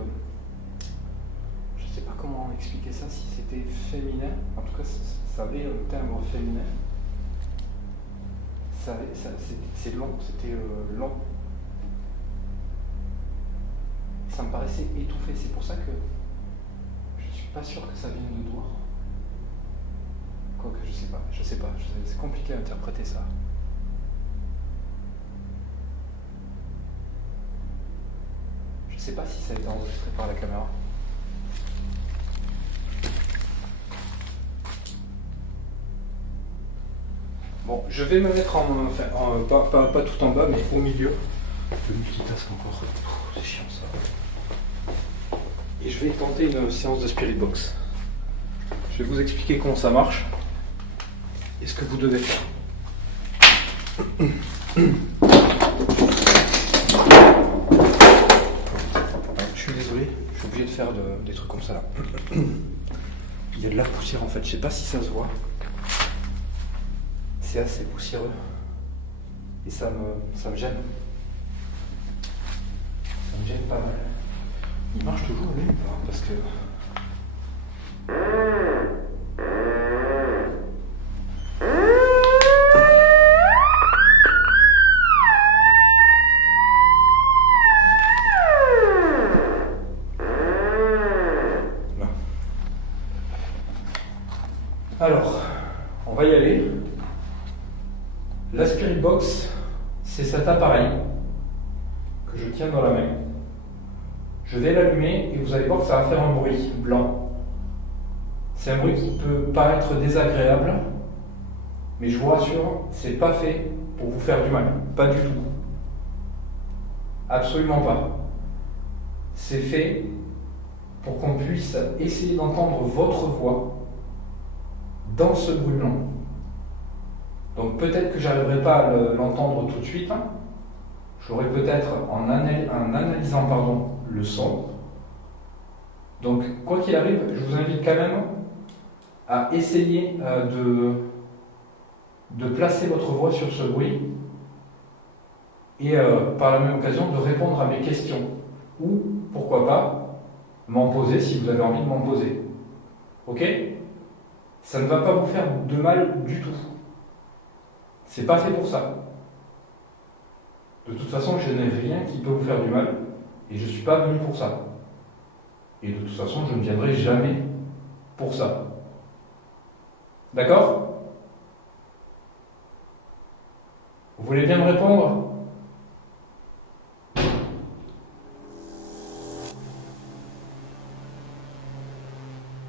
je sais pas comment expliquer ça, si c'était féminin. En tout cas, ça avait un timbre féminin. C'est long, c'était long. Ça me paraissait étouffé, c'est pour ça que je suis pas sûr que ça vienne de dehors. Quoique, je sais pas, c'est compliqué à interpréter ça. Je sais pas si ça a été enregistré par la caméra. Bon, je vais me mettre pas tout en bas, mais au milieu. Le multitask encore, c'est chiant ça. Et je vais tenter une séance de Spirit Box. Je vais vous expliquer comment ça marche et ce que vous devez faire. Je suis désolé, je suis obligé de faire des trucs comme ça là. Il y a de la poussière en fait, je sais pas si ça se voit. C'est assez poussiéreux et ça me gêne. Ça me gêne pas mal. Il marche toujours lui ou pas? Parce que... Là. Alors, on va y aller. La Spirit Box, c'est cet appareil que je tiens dans la main. Je vais l'allumer et vous allez voir que ça va faire un bruit blanc. C'est un bruit qui peut paraître désagréable, mais je vous rassure, c'est pas fait pour vous faire du mal. Pas du tout. Absolument pas. C'est fait pour qu'on puisse essayer d'entendre votre voix dans ce bruit blanc. Donc peut-être que j'arriverai pas à l'entendre tout de suite. J'aurai peut-être en analysant le son. Donc quoi qu'il arrive, je vous invite quand même à essayer de placer votre voix sur ce bruit et par la même occasion de répondre à mes questions. Ou pourquoi pas m'en poser si vous avez envie de m'en poser. Ok ? Ça ne va pas vous faire de mal du tout. C'est pas fait pour ça. De toute façon, je n'ai rien qui peut vous faire du mal et je ne suis pas venu pour ça. Et de toute façon, je ne viendrai jamais pour ça. D'accord ? Vous voulez bien me répondre ?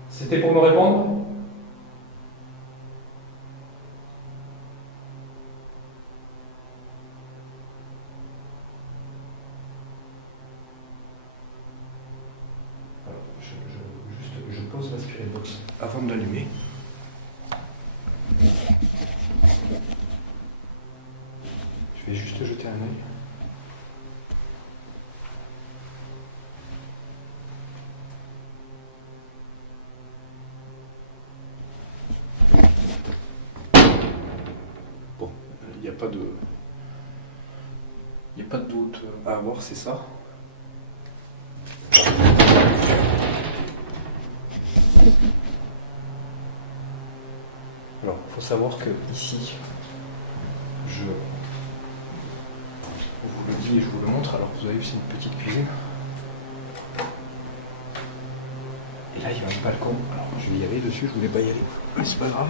C'était pour me répondre ? Je pose la Spirit Box avant de l'allumer. Je vais juste jeter un œil. Bon, il n'y a pas de doute à avoir, c'est ça. Alors, il faut savoir que ici, je vous le dis et je vous le montre. Alors, vous avez vu, c'est une petite cuisine. Et là, il y a un balcon. Alors, je vais y aller dessus, je voulais pas y aller, mais c'est pas grave.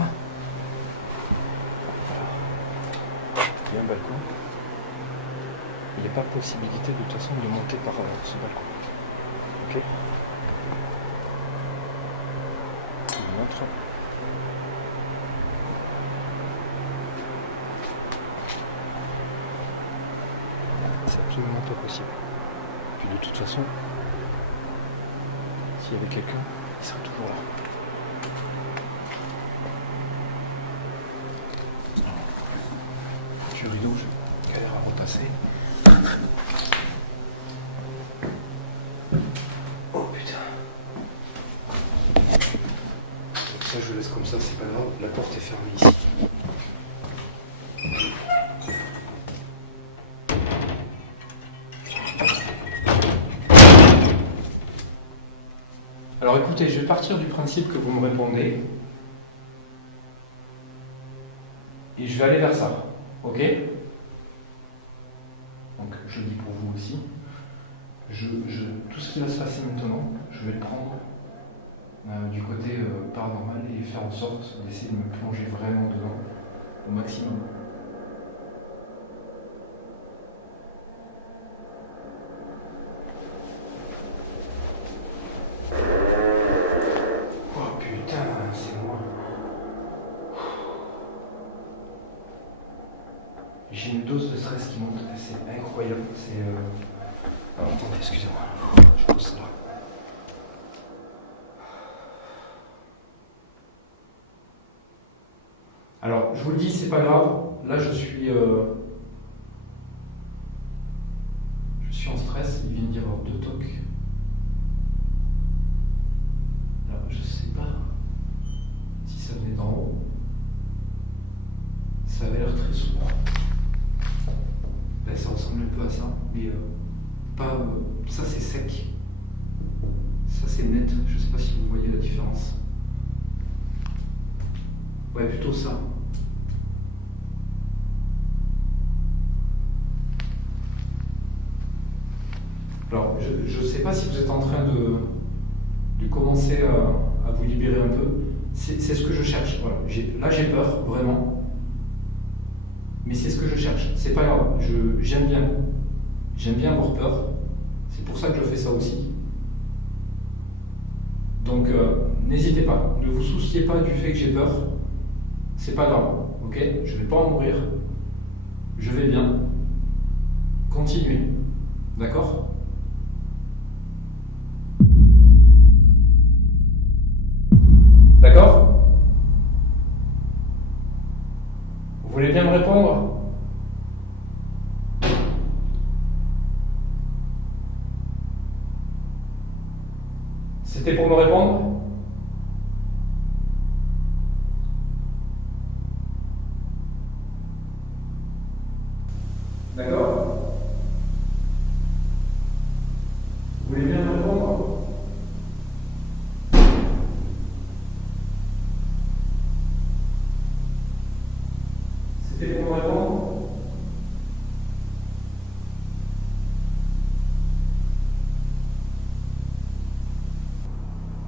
Voilà. Il y a un balcon. Il n'y a pas possibilité de toute façon de monter par ce balcon. Ok ? Je vous montre. C'est absolument pas possible. Puis de toute façon, s'il y avait quelqu'un, il serait toujours là. Du rideau, je galère à repasser. Oh putain. Ça je laisse comme ça, c'est pas grave. La porte est fermée ici. Alors écoutez, je vais partir du principe que vous me répondez. Et je vais aller vers ça. Ok ? Donc je le dis pour vous aussi. Tout ce qui va se passer maintenant, je vais le prendre du côté paranormal et faire en sorte d'essayer de me plonger vraiment dedans au maximum. Oh putain, c'est moi. J'ai une dose de stress qui monte, c'est incroyable. Alors attendez, excusez-moi, je pose ça là. Alors, je vous le dis, c'est pas grave. Là, je suis en stress. Il vient d'y avoir 2 tocs. Alors, je sais pas si ça venait d'en haut. Ça avait l'air très sourd. Ben, ça ressemble un peu à ça, mais pas. Ça, c'est sec. Ça, c'est net. Je sais pas si vous voyez la différence. Ouais, plutôt ça. Alors, je ne sais pas si vous êtes en train de commencer à vous libérer un peu. C'est ce que je cherche. Voilà. Là, j'ai peur, vraiment. Mais c'est ce que je cherche. C'est pas grave. J'aime bien. J'aime bien avoir peur. C'est pour ça que je fais ça aussi. Donc, n'hésitez pas. Ne vous souciez pas du fait que j'ai peur. C'est pas grave. Ok? Je vais pas en mourir. Je vais bien. Continuez. D'accord? D'accord? Vous voulez bien me répondre? C'était pour me répondre? D'accord? Vous voulez bien me répondre? C'était pour me répondre?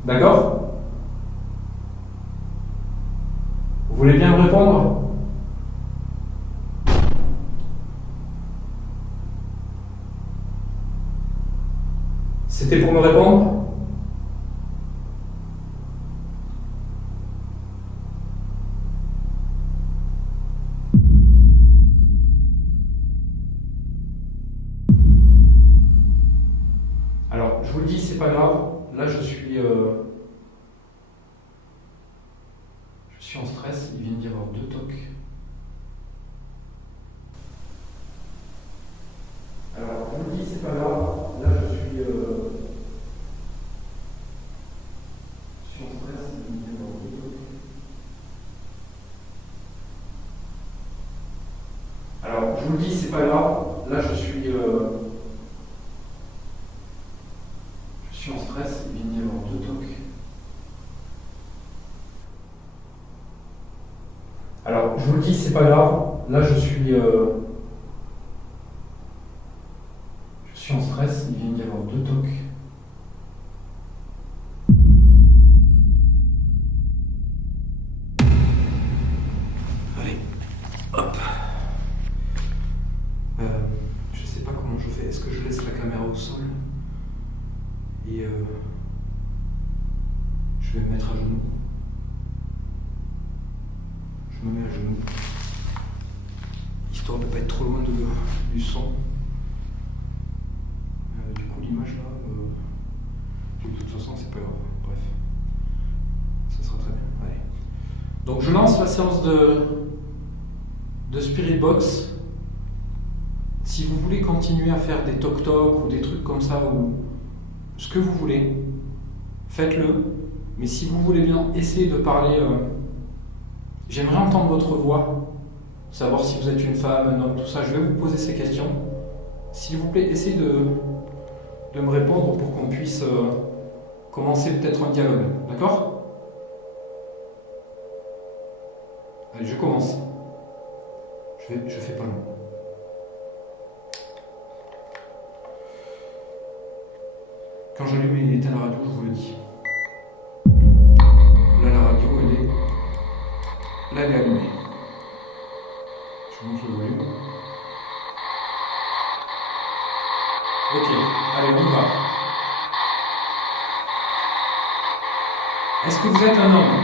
D'accord? Vous voulez bien me répondre? C'était pour me répondre? Alors, je vous le dis, c'est pas grave. Là, je suis en stress. Il vient d'y avoir 2 tocs. Alors, je vous le dis, c'est pas grave. Là, je suis en stress. Il vient d'y avoir 2 tocs. Alors, je vous le dis, c'est pas grave. Là, je suis en stress. Il vient d'y avoir 2 tocs. Alors, je vous le dis, c'est pas grave. Là, je suis en stress. Il vient d'y avoir 2 tocs. Allez, hop. Je sais pas comment je fais. Est-ce que je laisse la caméra au sol et je vais me mettre à genoux. Je me mets à genoux, histoire de ne pas être trop loin du son. Du coup, l'image là, de toute façon, c'est pas grave. Bref, ça sera très bien. Allez. Donc, je lance la séance de Spirit Box. Si vous voulez continuer à faire des toc-toc ou des trucs comme ça, ou ce que vous voulez, faites-le. Mais si vous voulez bien essayer de parler. J'aimerais entendre votre voix, savoir si vous êtes une femme, un homme, tout ça. Je vais vous poser ces questions. S'il vous plaît, essayez de me répondre pour qu'on puisse commencer peut-être un dialogue. D'accord? Allez, je commence. Je fais pas long. Quand j'allume et éteins la radio, je vous le dis. Là, la radio, Là, elle est allumée. Je monte le volume. Ok, allez, on y va. Est-ce que vous êtes un homme?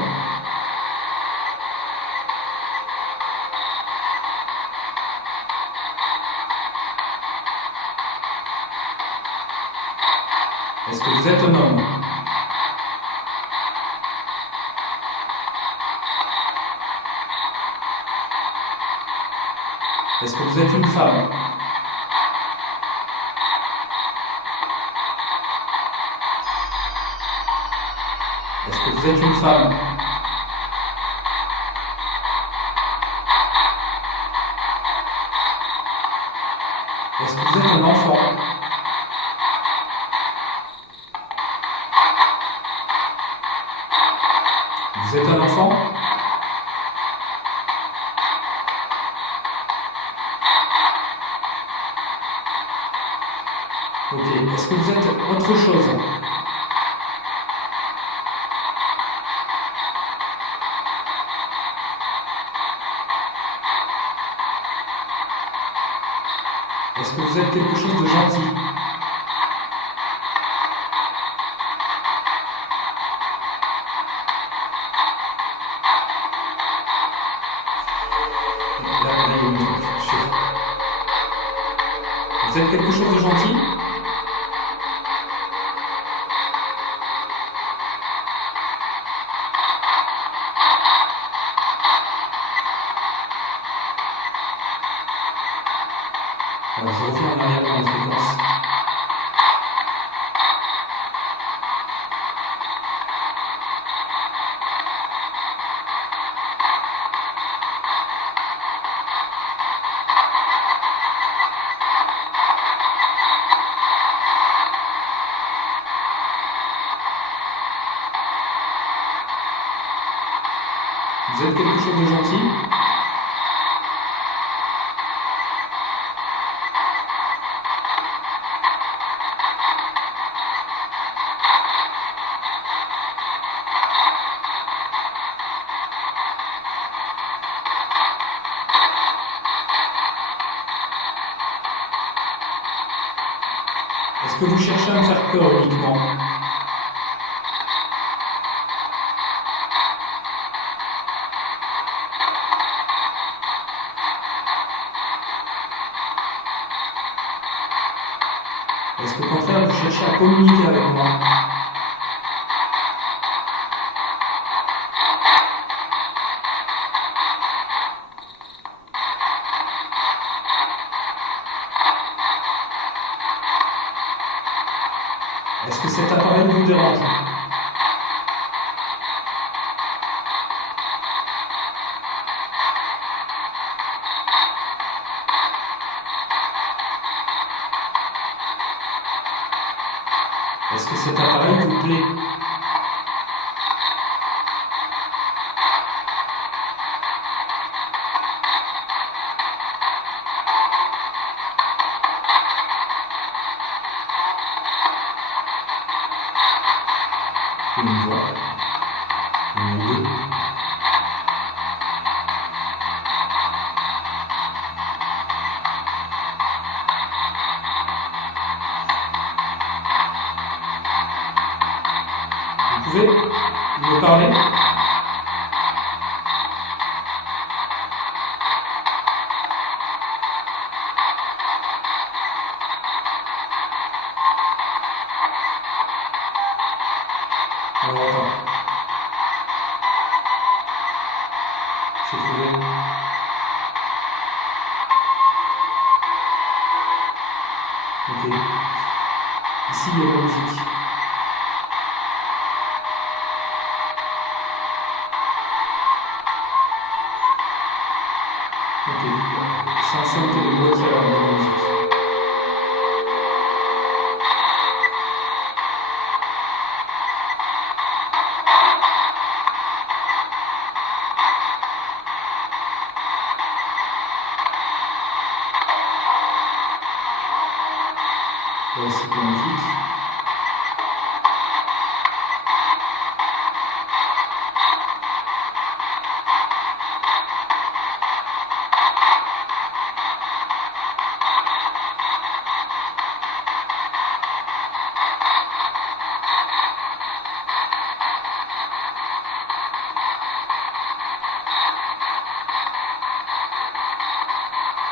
Est-ce que vous êtes un homme? Est-ce que vous êtes une femme? Est-ce que vous êtes une femme? Est-ce que vous êtes un enfant? Vous êtes un enfant? Ok, est-ce que vous êtes autre chose? vous êtes quelque chose de gentil. Là, il y a une truc, je suis sûr. Vous êtes quelque chose de gentil? Alors, je reviens en arrière dans les fréquences. Vous êtes quelque chose de gentil? Est-ce que vous cherchez à me faire peur uniquement? Est-ce qu'au contraire, vous cherchez à communiquer avec moi? Est-ce que cet appareil vous dérange? Est-ce que cet appareil vous plaît? Une voix, une idée. Vous pouvez me parler? Alors attends. J'ai trouvé. Ok. Ici, il y a la musique. Ok. C'est un synthé de boîtier à la musique. Voici la musique.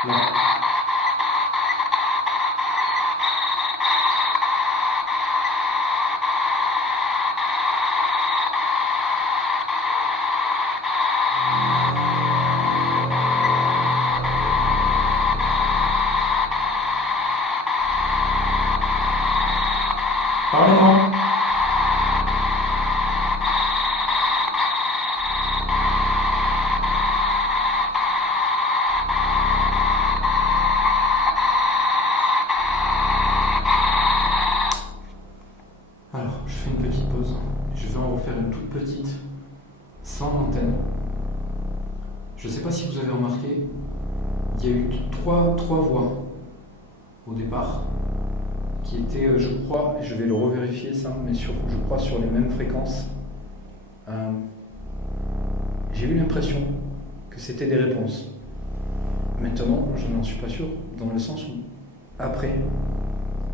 Là. Parlez-moi. Alors, je fais une petite pause. Je vais en refaire une toute petite, sans antenne. Je ne sais pas si vous avez remarqué, il y a eu trois voix au départ, qui étaient, je crois, et je vais le revérifier ça, mais je crois sur les mêmes fréquences. J'ai eu l'impression que c'était des réponses. Maintenant, je n'en suis pas sûr, dans le sens où Après,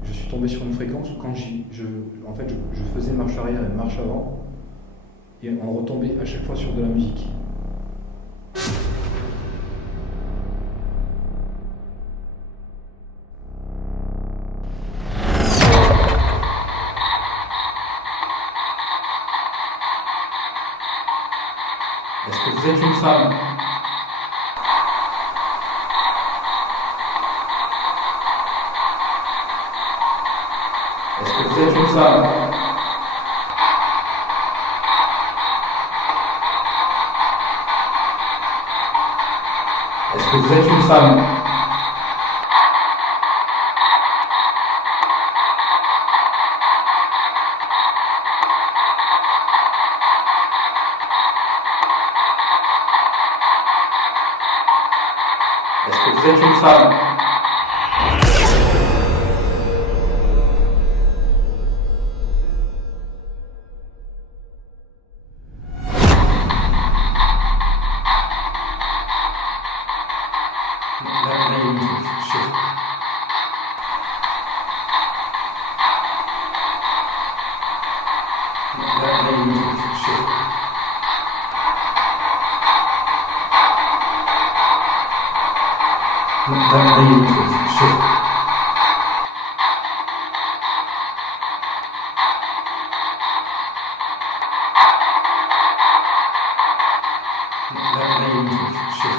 je suis tombé sur une fréquence où quand je faisais marche arrière et marche avant, et on retombait à chaque fois sur de la musique. Est-ce que vous êtes une femme? Est-ce que vous êtes une femme? Est-ce que vous êtes une femme? Est-ce que vous êtes une femme? Là, il y a une truc, sûr. Là, il y a une truc, sûr. Là, il y a une truc, sûr. Là, il y a une truc, sûr.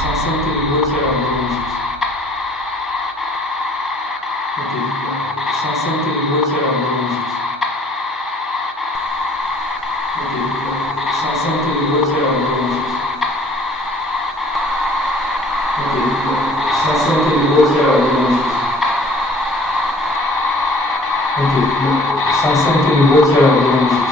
Sans sentir les boîtiers à la musique. Ok. Sans sentir les boîtiers à la musique. Ok. Sans sentir les boîtiers à la musique. Ok. Sans sentir les boîtiers à la musique. Ok. Sans sentir les boîtiers à la musique.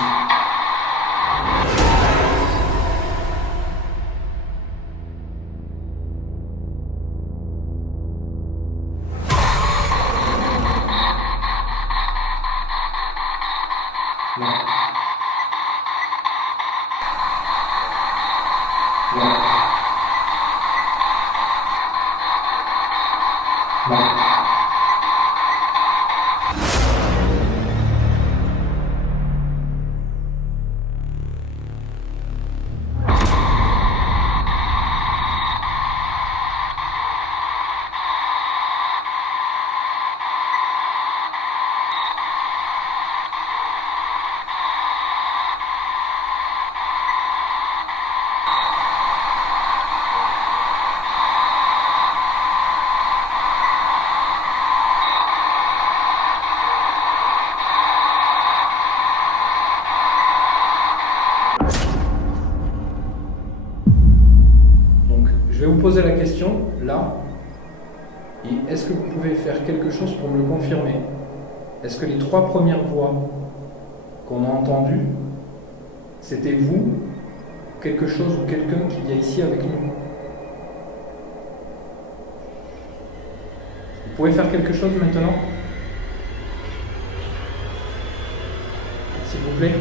Non. Non. Non. Je vais vous poser la question, là, et est-ce que vous pouvez faire quelque chose pour me le confirmer? Est-ce que les 3 premières voix qu'on a entendues, c'était vous, quelque chose ou quelqu'un qui vient ici avec nous? Vous pouvez faire quelque chose maintenant? S'il vous plaît?